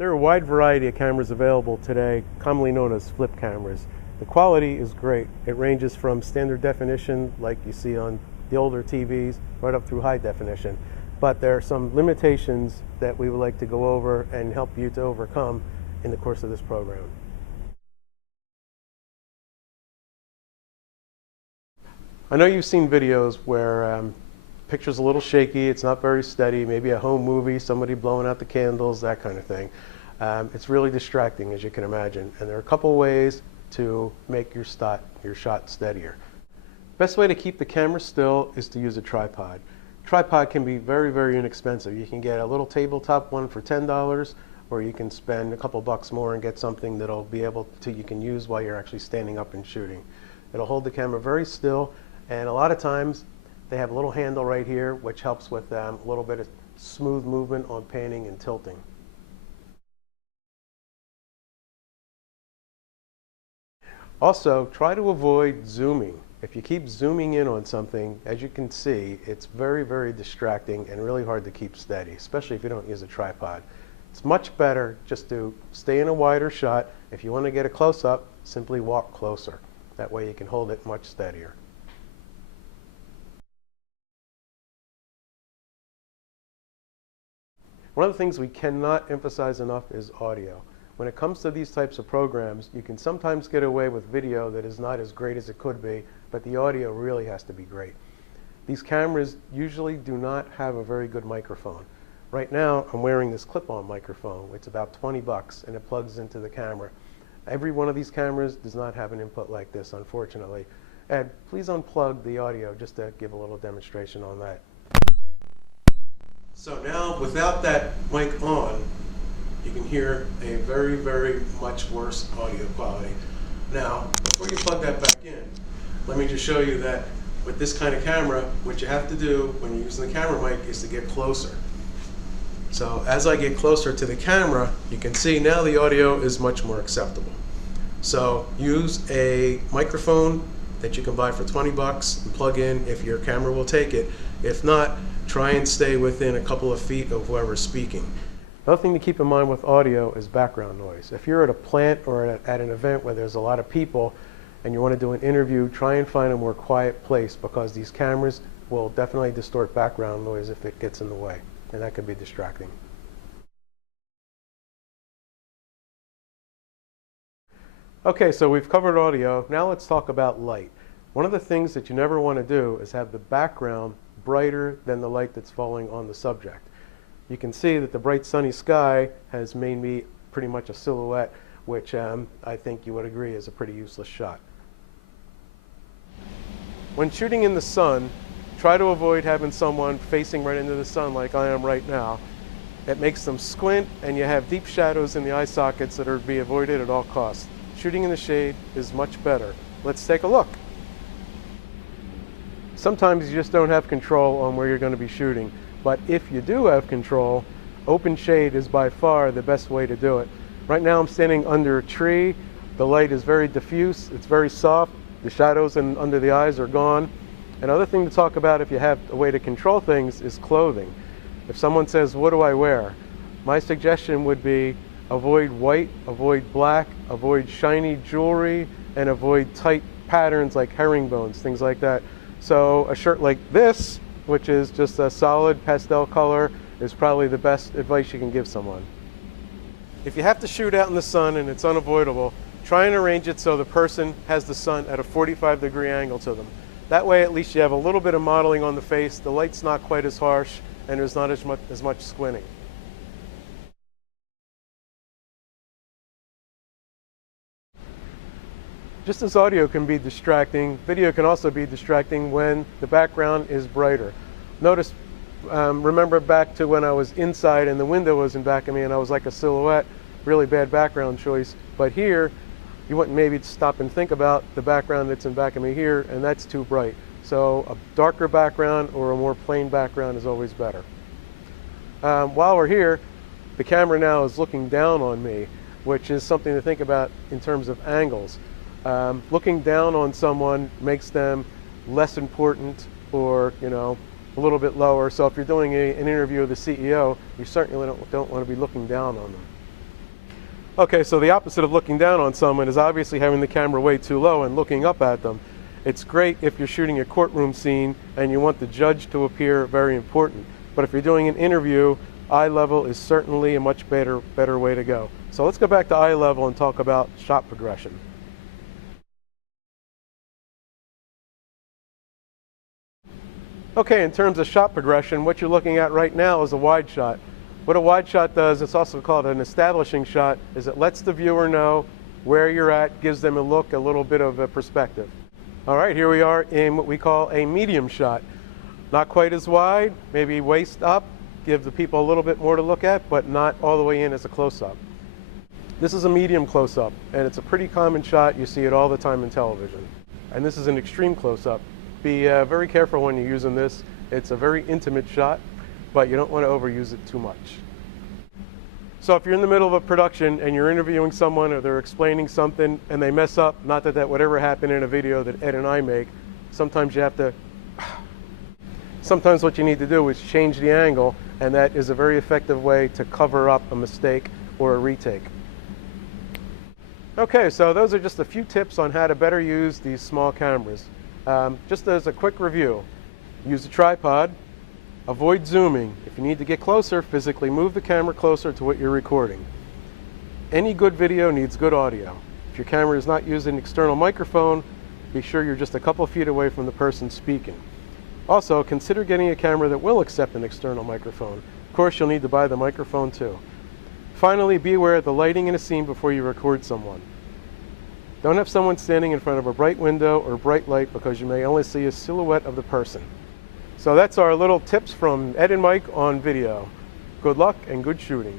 There are a wide variety of cameras available today, commonly known as flip cameras. The quality is great. It ranges from standard definition, like you see on the older TVs, right up through high definition. But there are some limitations that we would like to go over and help you to overcome in the course of this program. I know you've seen videos where picture's a little shaky, it's not very steady, maybe a home movie, somebody blowing out the candles, that kind of thing. It's really distracting, as you can imagine, and there are a couple ways to make your shot steadier. Best way to keep the camera still is to use a tripod. Tripod can be very, very inexpensive. You can get a little tabletop one for $10, or you can spend a couple bucks more and get something that'll be able to, you can use while you're actually standing up and shooting. It'll hold the camera very still, and a lot of times they have a little handle right here which helps with a little bit of smooth movement on panning and tilting. Also, try to avoid zooming. If you keep zooming in on something, as you can see, it's very, very distracting and really hard to keep steady, especially if you don't use a tripod. It's much better just to stay in a wider shot. If you want to get a close-up, simply walk closer. That way you can hold it much steadier. One of the things we cannot emphasize enough is audio. When it comes to these types of programs, you can sometimes get away with video that is not as great as it could be, but the audio really has to be great. These cameras usually do not have a very good microphone. Right now, I'm wearing this clip-on microphone. It's about 20 bucks, and it plugs into the camera. Every one of these cameras does not have an input like this, unfortunately. And please unplug the audio just to give a little demonstration on that. So now, without that mic on, you can hear a very, very much worse audio quality. Now, before you plug that back in, let me just show you that with this kind of camera, what you have to do when you're using the camera mic is to get closer. So as I get closer to the camera, you can see now the audio is much more acceptable. So use a microphone that you can buy for 20 bucks and plug in if your camera will take it. If not, try and stay within a couple of feet of whoever's speaking. Another thing to keep in mind with audio is background noise. If you're at a plant or at an event where there's a lot of people and you want to do an interview, try and find a more quiet place, because these cameras will definitely distort background noise if it gets in the way, and that could be distracting. Okay, so we've covered audio. Now let's talk about light. One of the things that you never want to do is have the background brighter than the light that's falling on the subject. You can see that the bright sunny sky has made me pretty much a silhouette, which I think you would agree is a pretty useless shot. When shooting in the sun, try to avoid having someone facing right into the sun like I am right now. It makes them squint, and you have deep shadows in the eye sockets that are to be avoided at all costs. Shooting in the shade is much better. Let's take a look. Sometimes you just don't have control on where you're going to be shooting. But if you do have control, open shade is by far the best way to do it. Right now I'm standing under a tree. The light is very diffuse, it's very soft. The shadows under the eyes are gone. Another thing to talk about if you have a way to control things is clothing. If someone says, what do I wear? My suggestion would be avoid white, avoid black, avoid shiny jewelry, and avoid tight patterns like herringbones, things like that. So a shirt like this, which is just a solid pastel color, is probably the best advice you can give someone. If you have to shoot out in the sun and it's unavoidable, try and arrange it so the person has the sun at a 45-degree angle to them. That way at least you have a little bit of modeling on the face, the light's not quite as harsh, and there's not as much squinting. Just as audio can be distracting, video can also be distracting when the background is brighter. Notice, remember back to when I was inside and the window was in back of me and I was like a silhouette, really bad background choice. But here, you want maybe to stop and think about the background that's in back of me here, and that's too bright. So a darker background or a more plain background is always better. While we're here, the camera now is looking down on me, which is something to think about in terms of angles. Looking down on someone makes them less important, or a little bit lower. So if you're doing an interview with the CEO, you certainly don't want to be looking down on them. Okay, so the opposite of looking down on someone is obviously having the camera way too low and looking up at them. It's great if you're shooting a courtroom scene and you want the judge to appear very important. But if you're doing an interview, eye level is certainly a much better way to go. So let's go back to eye level and talk about shot progression. Okay, in terms of shot progression, what you're looking at right now is a wide shot. What a wide shot does, it's also called an establishing shot, is it lets the viewer know where you're at, gives them a look, a little bit of a perspective. All right, here we are in what we call a medium shot. Not quite as wide, maybe waist up, give the people a little bit more to look at, but not all the way in as a close-up. This is a medium close-up, and it's a pretty common shot. You see it all the time in television. And this is an extreme close-up. Be very careful when you're using this. It's a very intimate shot, but you don't want to overuse it too much. So if you're in the middle of a production and you're interviewing someone or they're explaining something and they mess up, not that that would ever happen in a video that Ed and I make, sometimes what you need to do is change the angle, and that is a very effective way to cover up a mistake or a retake. Okay, so those are just a few tips on how to better use these small cameras. Just as a quick review, use a tripod, avoid zooming. If you need to get closer, physically move the camera closer to what you're recording. Any good video needs good audio. If your camera is not using an external microphone, be sure you're just a couple feet away from the person speaking. Also, consider getting a camera that will accept an external microphone. Of course, you'll need to buy the microphone too. Finally, be aware of the lighting in a scene before you record someone. Don't have someone standing in front of a bright window or bright light because you may only see a silhouette of the person. So that's our little tips from Ed and Mike on video. Good luck and good shooting.